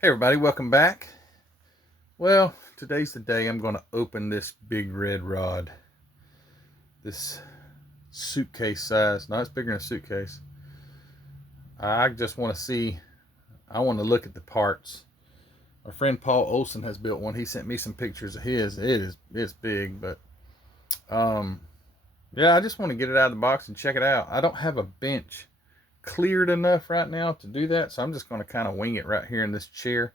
Hey everybody, welcome back. Well, today's the day I'm going to open this big red rod. This suitcase size. No, it's bigger than a suitcase. I just want to see, I want to look at the parts. My friend Paul Olson has built one. He sent me some pictures of his. It's big, but um yeah, I just want to get it out of the box and check it out. I don't have a bench cleared enough right now to do that, so I'm just going to kind of wing it right here in this chair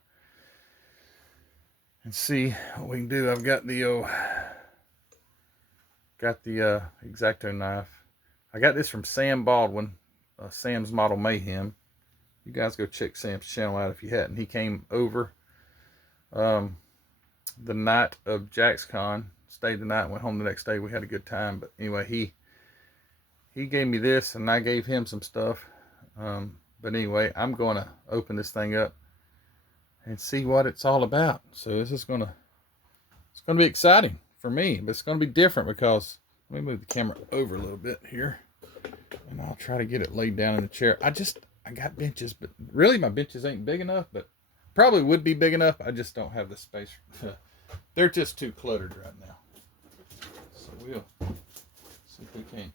and see what we can do. I've got the X-Acto knife. I got this from Sam Baldwin, Sam's Model Mayhem. You guys go check Sam's channel out if you hadn't. He came over um, the night of JaxCon, stayed the night, went home the next day. We had a good time. But anyway, he gave me this, and I gave him some stuff. But anyway, I'm going to open this thing up and see what it's all about. So this is it's gonna be exciting for me, but it's gonna be different because let me move the camera over a little bit here, and I'll try to get it laid down in the chair. I got benches, but really my benches ain't big enough, but probably would be big enough. I just don't have the space. They're just too cluttered right now. So we'll see if we can't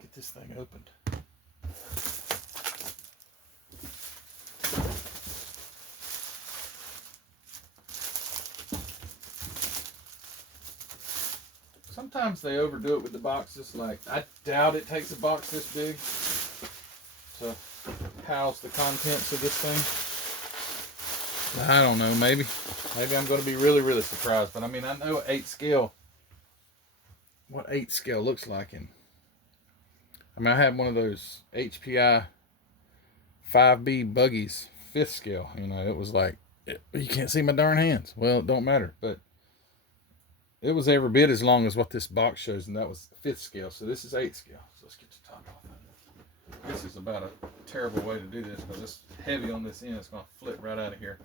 get this thing opened. Sometimes they overdo it with the boxes. Like, I doubt it takes a box this big to house the contents of this thing. I don't know, maybe I'm going to be really surprised. But I mean, I know 8 scale, what 8 scale looks like. And I mean, I have one of those HPI 5B buggies, 5th scale. You know, it was like, you can't see my darn hands. Well, it don't matter. But it was every bit as long as what this box shows, and that was 5th scale. So this is 8 scale. So let's get the top off. This is about a terrible way to do this because it's heavy on this end. It's going to flip right out of here.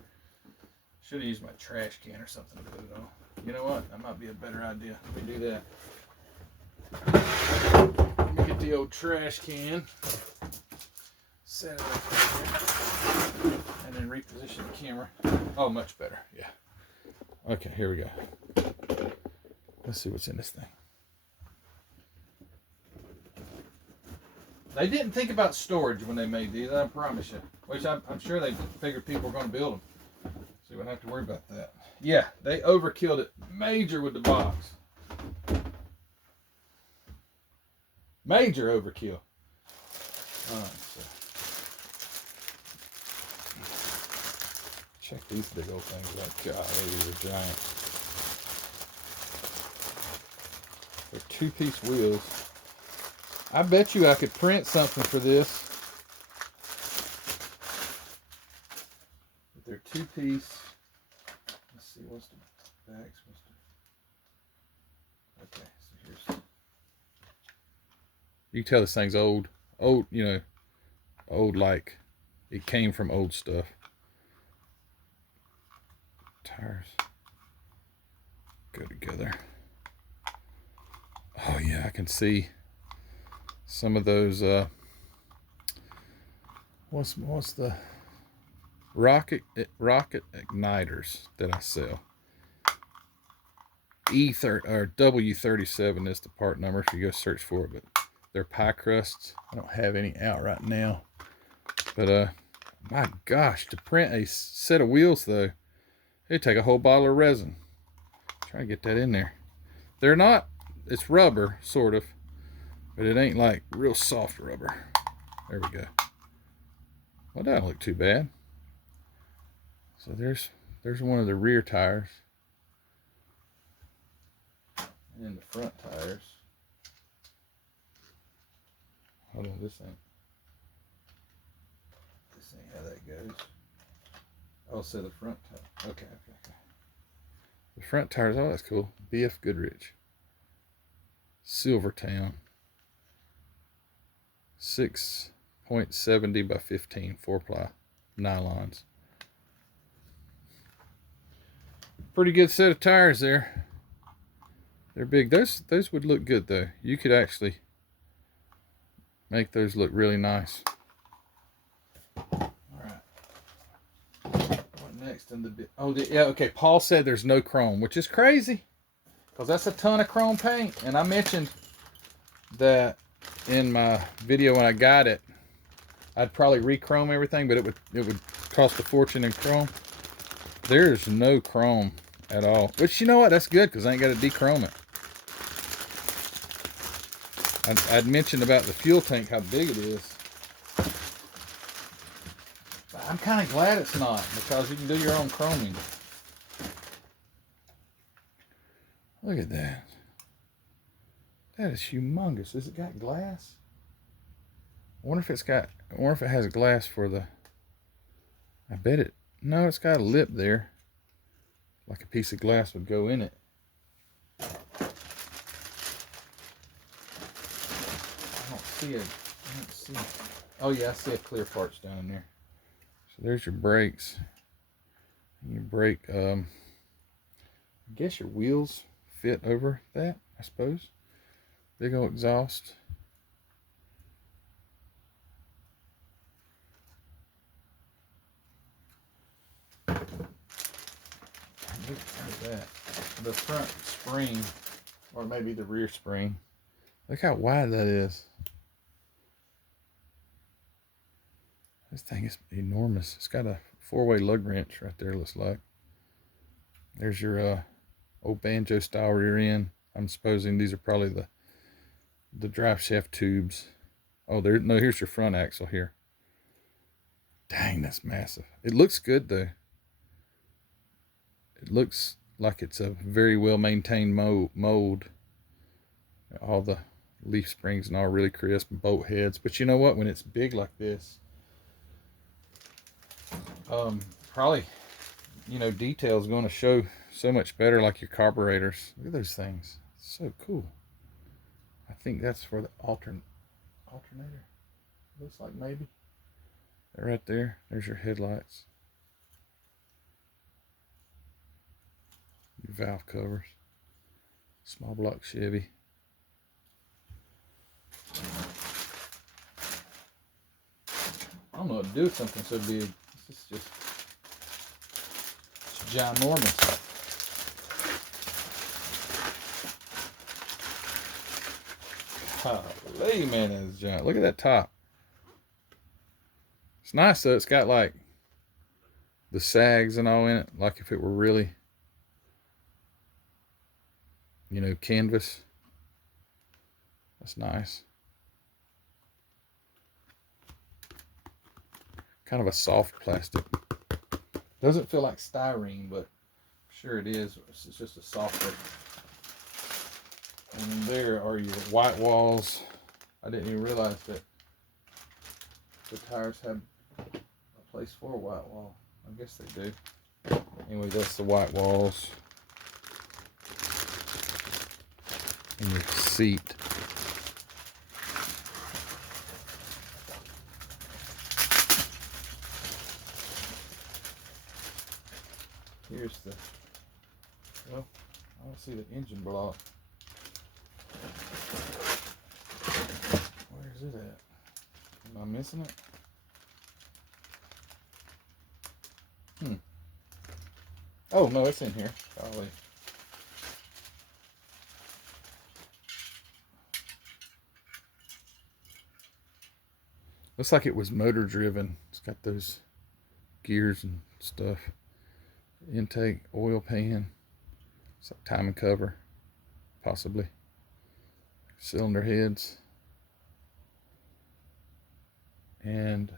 Should have used my trash can or something to put it on. You know what? That might be a better idea. Let me do that. Let me get the old trash can. Set it up here. And then reposition the camera. Oh, much better. Yeah. Okay, here we go. Let's see what's in this thing. They didn't think about storage when they made these, I promise you. Which I'm sure they figured people were going to build them. So you wouldn't have to worry about that. Yeah, they overkilled it major with the box. Major overkill. Alright, so check these big old things out. God, these are giant. They're 2-piece wheels. I bet you I could print something for this. But they're 2-piece. Let's see, what's the back supposed to... Okay, so here's... You can tell this thing's old. Old, you know, old like it came from old stuff. Tires go together. Oh yeah, I can see some of those what's the rocket igniters that I sell. E30 or W37 is the part number if you go search for it, but they're pie crusts. I don't have any out right now, but my gosh, to print a set of wheels though, it'd take a whole bottle of resin. Try to get that in there. They're not, it's rubber sort of, but it ain't like real soft rubber. There we go. Well, that doesn't look too bad. So there's one of the rear tires. And then the front tires. Hold on, this ain't how that goes. Oh, so the front tire. Okay. The front tires, oh, that's cool. BF Goodrich. Silvertown. 6.70 by 15 4-ply nylons. Pretty good set of tires there. They're big. Those would look good though. You could actually make those look really nice. All right. What next in the... Oh, yeah, okay. Paul said there's no chrome, which is crazy. Because that's a ton of chrome paint. And I mentioned that in my video when I got it. I'd probably re-chrome everything, but it would cost a fortune in chrome. There's no chrome at all. Which, you know what? That's good, because I ain't got to de-chrome it. I'd mentioned about the fuel tank, how big it is. But I'm kind of glad it's not, because you can do your own chroming. Look at that. That is humongous. Has it got glass? I wonder if it has glass for the... I bet it... No, it's got a lip there. Like a piece of glass would go in it. I don't see it. I don't see it. Oh yeah, I see a clear parts down there. So there's your brakes. Your brake, I guess your wheels fit over that, I suppose. Big old exhaust. Look at that. The front spring, or maybe the rear spring. Look how wide that is. This thing is enormous. It's got a 4-way lug wrench right there, looks like. There's your old banjo style rear end. I'm supposing these are probably the drive shaft tubes. Oh, no, here's your front axle here. Dang, that's massive. It looks good though. It looks like it's a very well maintained mold. All the leaf springs and all really crisp, bolt heads. But you know what? When it's big like this, probably, detail's going to show so much better, like your carburetors. Look at those things. It's so cool. I think that's for the alternator. Looks like maybe. They're right there. There's your headlights. Your valve covers. Small block Chevy. I don't know what to do with something so big. It's ginormous. Golly, man, that's giant. Look at that top. It's nice though. It's got like the sags and all in it, like if it were really, canvas. That's nice. Kind of a soft plastic. Doesn't feel like styrene, but sure it is. It's just a softer. And then there are your white walls. I didn't even realize that the tires have a place for a white wall. I guess they do. Anyway, that's the white walls. And your seat. Here's well, I don't see the engine block. Where is it at? Am I missing it? Oh, no, it's in here. Golly. Looks like it was motor driven. It's got those gears and stuff. Intake, oil pan. It's like timing cover, possibly. Cylinder heads. And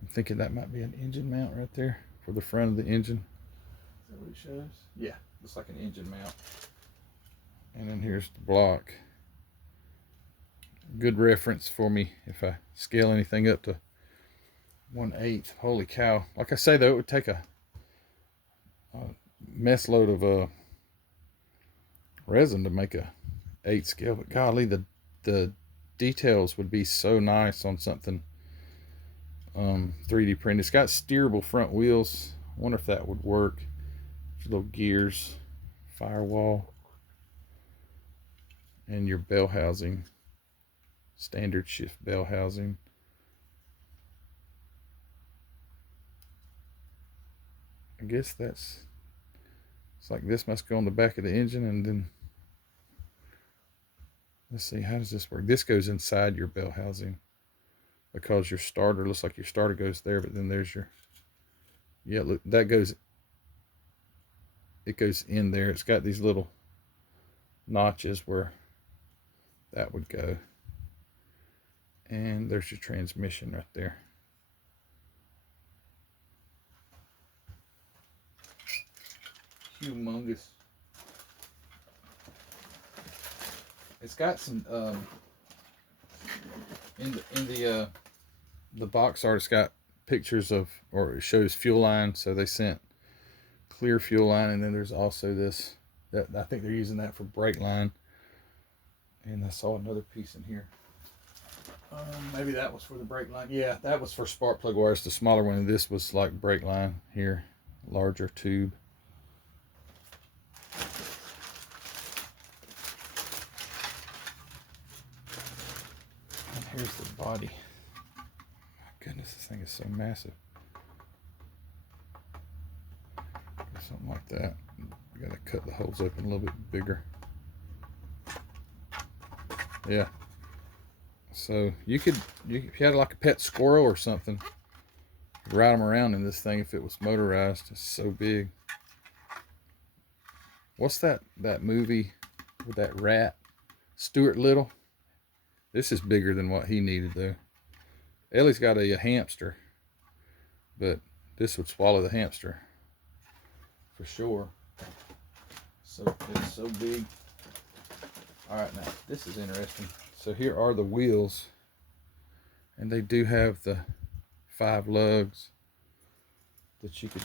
I'm thinking that might be an engine mount right there for the front of the engine. Is that what it shows? Yeah, looks like an engine mount. And then here's the block. Good reference for me if I scale anything up to 1/8. Holy cow. Like I say though, it would take a mess load of resin to make a 8 scale, but golly, the details would be so nice on something 3D printed. It's got steerable front wheels. I wonder if that would work. Little gears, firewall, and your bell housing, standard shift bell housing. I guess it's like this must go on the back of the engine, and then let's see, how does this work? This goes inside your bell housing because your starter looks like your starter goes there, but then there's your, yeah, look, that goes, it goes in there. It's got these little notches where that would go, and there's your transmission right there. Humongous. It's got some in the box art. It's got pictures of, or it shows fuel line. So they sent clear fuel line, and then there's also this that I think they're using that for brake line. And I saw another piece in here. Maybe that was for the brake line. Yeah, that was for spark plug wires, the smaller one. And this was like brake line here, larger tube. And here's the body. My goodness, this thing is so massive. Or something like that. We gotta cut the holes open a little bit bigger. Yeah. So you could, if you had like a pet squirrel or something, ride them around in this thing if it was motorized. It's so big. What's that movie with that rat? Stuart Little. This is bigger than what he needed though. Ellie's got a hamster, but this would swallow the hamster for sure. So it's so big. All right, now this is interesting. So here are the wheels, and they do have the 5 lugs that you could.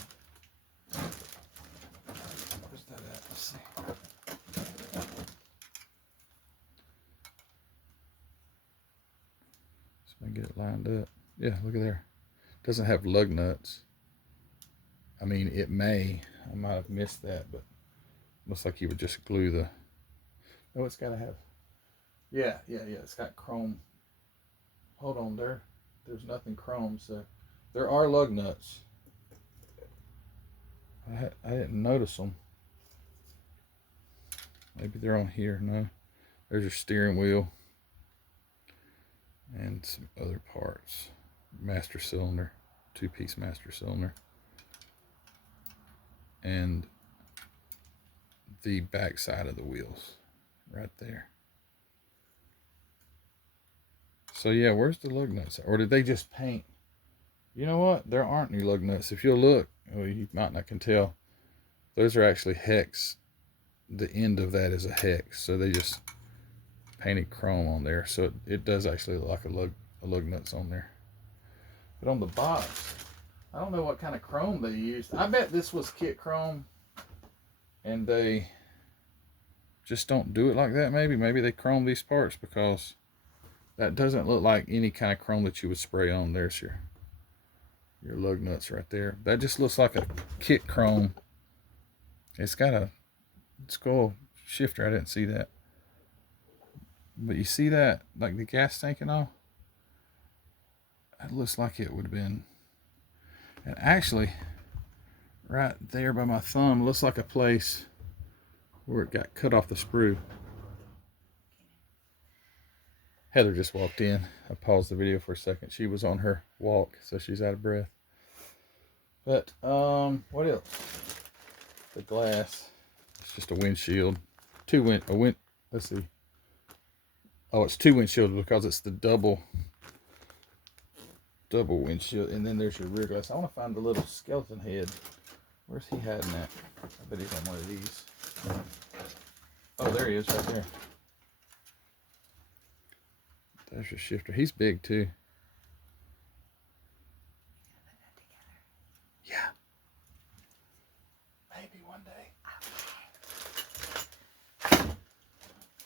Where's that at? Let's see. Just gonna get it lined up. Yeah, look at there. It doesn't have lug nuts. I mean, it may. I might have missed that, but looks like you would just glue the. Oh, it's got to have. Yeah. It's got chrome. Hold on, there's nothing chrome, so there are lug nuts. I didn't notice them. Maybe they're on here. No, there's your steering wheel and some other parts. Master cylinder, 2-piece master cylinder, and the back side of the wheels right there. So yeah, where's the lug nuts? Or did they just paint? You know what? There aren't any lug nuts. If you'll look, well, you might not can tell. Those are actually hex. The end of that is a hex. So they just painted chrome on there. So it does actually look like a lug nuts on there. But on the box, I don't know what kind of chrome they used. I bet this was kit chrome, and they just don't do it like that. Maybe they chrome these parts, because that doesn't look like any kind of chrome that you would spray on. There's your lug nuts right there. That just looks like a kit chrome. It's got a skull shifter. I didn't see that. But you see that, like the gas tank and all? It looks like it would have been. And actually, right there by my thumb, looks like a place where it got cut off the sprue. Heather just walked in. I paused the video for a second. She was on her walk, so she's out of breath. But what else? The glass. It's just a windshield. Let's see. Oh, it's 2 windshields because it's the double windshield. And then there's your rear glass. I want to find the little skeleton head. Where's he hiding at? I bet he's on one of these. Oh, there he is right there. There's your shifter. He's big too. Yeah. Maybe one day.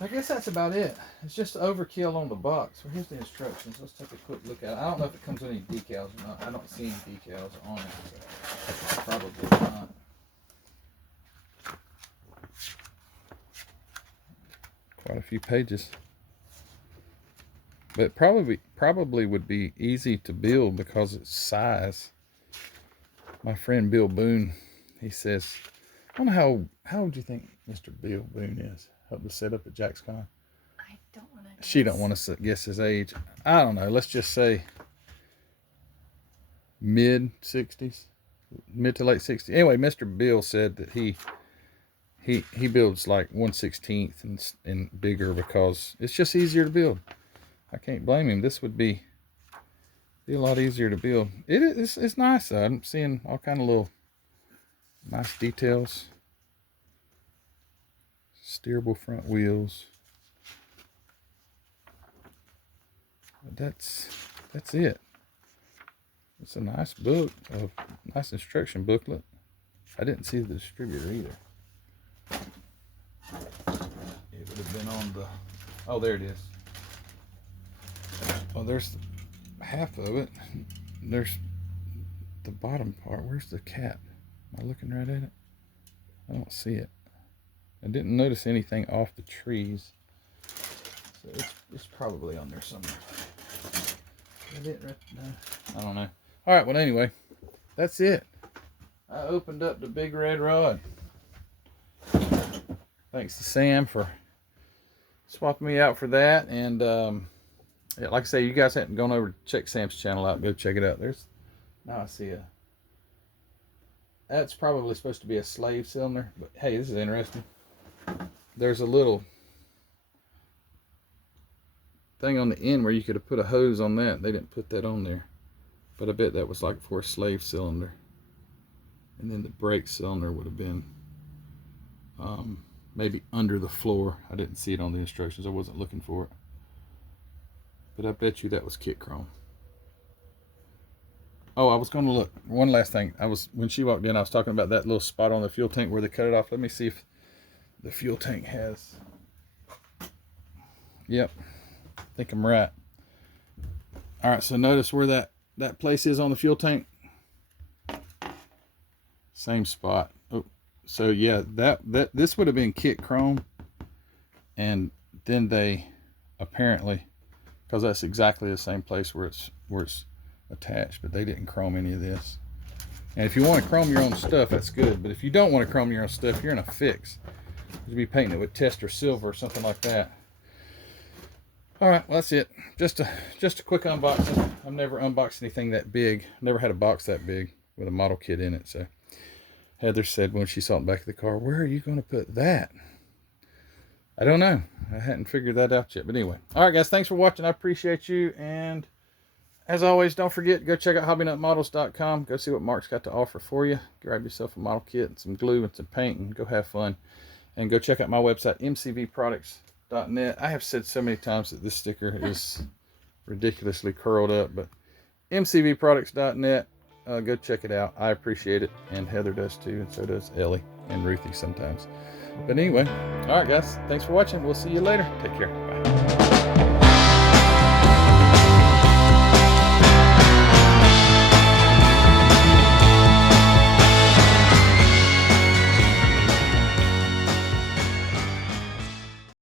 I guess that's about it. It's just overkill on the box. Well, here's the instructions. Let's take a quick look at it. I don't know if it comes with any decals or not. I don't see any decals on it. So probably not. Quite a few pages. But probably would be easy to build because it's size. My friend Bill Boone he says, I don't know how old do you think Mr. Bill Boone is? Helped us set up at Jack's Con. I don't want to guess. She don't want to guess his age. I don't know. Let's just say mid-60s, mid to late 60s. Anyway, Mr. Bill said that he builds like 1/16 and bigger because it's just easier to build. I can't blame him. This would be a lot easier to build. It's nice though. I'm seeing all kind of little nice details. Steerable front wheels. But that's it. It's a nice book, a nice instruction booklet. I didn't see the distributor either. It would have been on the, oh, there it is. Oh, there's half of it. There's the bottom part. Where's the cap? Am I looking right at it? I don't see it. I didn't notice anything off the trees. So it's probably on there somewhere. Is it right now? I don't know. All right, well, anyway, that's it. I opened up the big red rod. Thanks to Sam for swapping me out for that. And yeah, like I say, you guys hadn't gone over to check Sam's channel out. Go check it out. Now I see that's probably supposed to be a slave cylinder. But hey, this is interesting. There's a little thing on the end where you could have put a hose on that. They didn't put that on there. But I bet that was like for a slave cylinder. And then the brake cylinder would have been maybe under the floor. I didn't see it on the instructions. I wasn't looking for it. But I bet you that was kit chrome. Oh, I was going to look. One last thing. When she walked in, I was talking about that little spot on the fuel tank where they cut it off. Let me see if the fuel tank has. Yep. I think I'm right. All right, so notice where that place is on the fuel tank. Same spot. Oh, so yeah, this would have been kit chrome, and then they apparently, because that's exactly the same place where it's attached, but they didn't chrome any of this. And if you want to chrome your own stuff, that's good. But if you don't want to chrome your own stuff, you're in a fix. You'd be painting it with tester silver or something like that. All right, well, that's it. Just a quick unboxing. I've never unboxed anything that big. Never had a box that big with a model kit in it. So Heather said when she saw it in the back of the car, where are you going to put that? I don't know. I hadn't figured that out yet. But anyway. All right, guys. Thanks for watching. I appreciate you. And as always, don't forget to go check out hobbynutmodels.com. Go see what Mark's got to offer for you. Grab yourself a model kit and some glue and some paint and go have fun. And go check out my website, mcvproducts.net. I have said so many times that this sticker is ridiculously curled up, but mcvproducts.net. Go check it out. I appreciate it, and Heather does too, and so does Ellie and Ruthie sometimes. But anyway, all right, guys. Thanks for watching. We'll see you later. Take care. Bye.